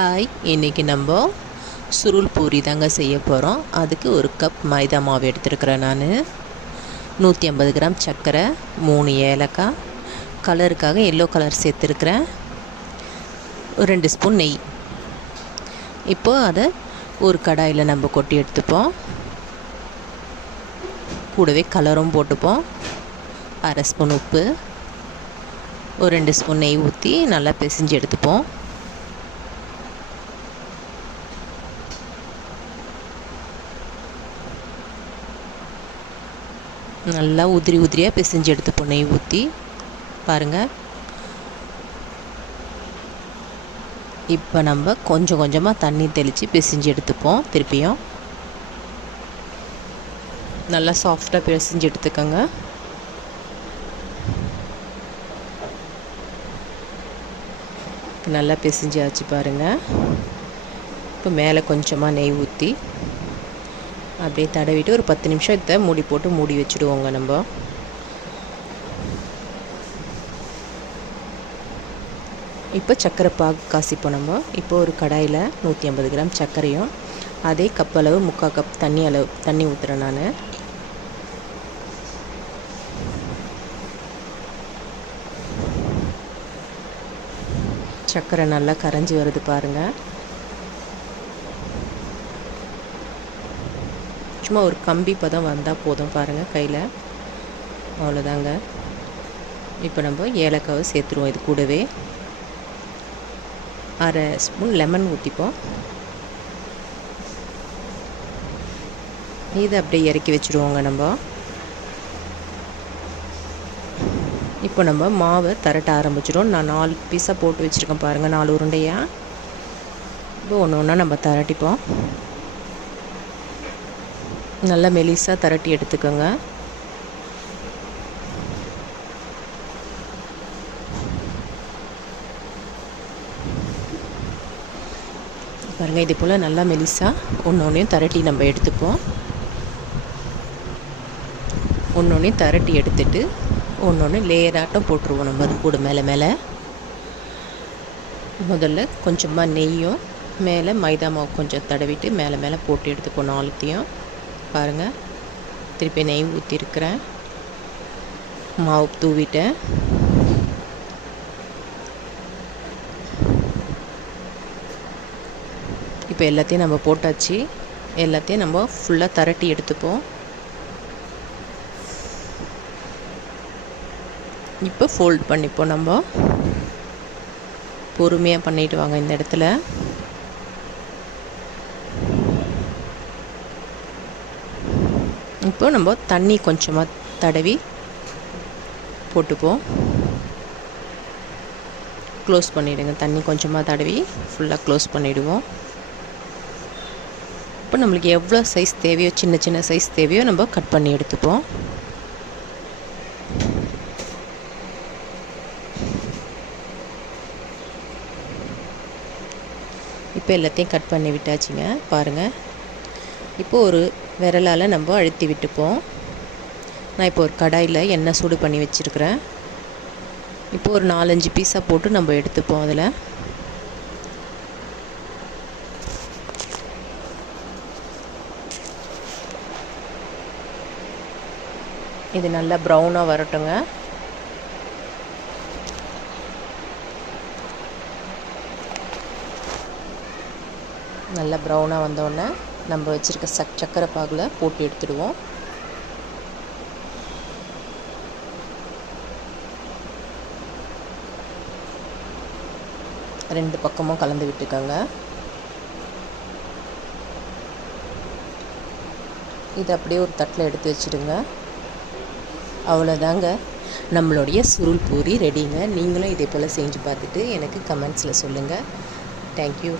Hi, இன்றைக்கி நம்ம சுருள் பூரி தாங்க செய்ய போகிறோம். அதுக்கு ஒரு கப் மைதா மாவு எடுத்துருக்கிறேன். நான் 150 கிராம் சர்க்கரை, 3 ஏலக்காய், கலருக்காக எல்லோ கலர் சேர்த்துருக்கிறேன், ஒரு 2 ஸ்பூன் நெய். இப்போது அதை ஒரு கடாயில் நம்ம கொட்டி எடுத்துப்போம். கூடவே கலரும் போட்டுப்போம். அரை ஸ்பூன் உப்பு, ஒரு 2 ஸ்பூன் நெய் ஊற்றி நல்லா பிசைஞ்சு எடுத்துப்போம். நல்லா உதிரியாக பிசைஞ்சு எடுத்துப்போம் நெய் ஊற்றி. பாருங்கள், இப்போ நம்ம கொஞ்சம் கொஞ்சமாக தண்ணி தெளித்து பிசைஞ்சு எடுத்துப்போம். திருப்பியும் நல்லா சாஃப்டாக பிசைஞ்சு எடுத்துக்கோங்க. நல்லா பிசைஞ்சாச்சு பாருங்கள். இப்போ மேலே கொஞ்சமாக நெய் ஊற்றி அப்படியே தடவிட்டு ஒரு 10 நிமிஷம் இதை மூடி போட்டு மூடி வச்சுடுவோங்க. நம்ம இப்போ சர்க்கரை பாகு காசிப்போம். நம்ம இப்போ ஒரு கடாயில் 150 கிராம் சர்க்கரையும் அதே கப் அளவு 3/4 கப் தண்ணி ஊற்றுறேன். நான் சர்க்கரை நல்லா கரைஞ்சி வருது பாருங்கள். சும்மா ஒரு கம்பி பதம் வந்தால் போதும் பாருங்கள் கையில், அவ்வளோதாங்க. இப்போ நம்ம ஏலக்காவை சேர்த்துருவோம். இது கூடவே அரை ஸ்பூன் லெமன் ஊற்றிப்போம். இதை அப்படியே இறக்கி வச்சுடுவோங்க. நம்ம இப்போ நம்ம மாவை திரட்ட ஆரம்பிச்சிடும். நான் 4 பீஸாக போட்டு வச்சுருக்கேன் பாருங்கள், 4 உருண்டையாக. இப்போ ஒன்று ஒன்றா நம்ம திரட்டிப்போம். நல்லா மெலிசாக திரட்டி எடுத்துக்கோங்க. பாருங்கள், இது போல் நல்லா மெலிசாக ஒன்றொன்றையும் திரட்டி நம்ம எடுத்துப்போம். ஒன்றொன்றையும் திரட்டி எடுத்துட்டு ஒன்று லேயராட்டம் போட்டுருவோம். நம்ம அது கூட மேலே முதல்ல கொஞ்சமாக நெய்யும் மேலே மைதா மாவு கொஞ்சம் தடவிட்டு மேலே போட்டு எடுத்துப்போம். 4த்தையும் பாருங்கள். திருப்பி நெய் ஊற்றிருக்கிறேன், மாவு தூவிட்டேன். இப்போ எல்லாத்தையும் நம்ம போட்டாச்சு. எல்லாத்தையும் நம்ம ஃபுல்லாக திரட்டி எடுத்துப்போம். இப்போ ஃபோல்ட் பண்ணிப்போம். நம்ம பொறுமையாக பண்ணிட்டு வாங்க இந்த இடத்துல. இப்போ நம்ம தண்ணி கொஞ்சமாக தடவி போட்டுப்போம். க்ளோஸ் பண்ணிவிடுங்க. தண்ணி கொஞ்சமாக தடவி ஃபுல்லாக க்ளோஸ் பண்ணிவிடுவோம். இப்போ நம்மளுக்கு எவ்வளோ சைஸ் தேவையோ, சின்ன சைஸ் தேவையோ நம்ம கட் பண்ணி எடுத்துப்போம். இப்போ எல்லாத்தையும் கட் பண்ணி விட்டாச்சுங்க பாருங்கள். இப்போது ஒரு விரலால் நம்ம அழுத்தி விட்டுப்போம். நான் இப்போ ஒரு கடாயில் எண்ணெய் சூடு பண்ணி வச்சுருக்கிறேன். இப்போ ஒரு 4-5 பீஸாக போட்டு நம்ம எடுத்துப்போம். அதில் இது நல்லா ப்ரௌனாக வரட்டுங்க. நல்லா ப்ரௌனாக வந்தோடனே நம்ம வச்சுருக்க சர்க்கரை பாகில் போட்டு எடுத்துடுவோம். ரெண்டு பக்கமும் கலந்து விட்டுக்கோங்க. இது அப்படியே ஒரு தட்டில் எடுத்து வச்சுடுங்க. அவ்வளோதாங்க, நம்மளுடைய சுருள் பூரி ரெடிங்க. நீங்களும் இதே போல் செஞ்சு பார்த்துட்டு எனக்கு கமெண்ட்ஸில் சொல்லுங்கள். தேங்க்யூ.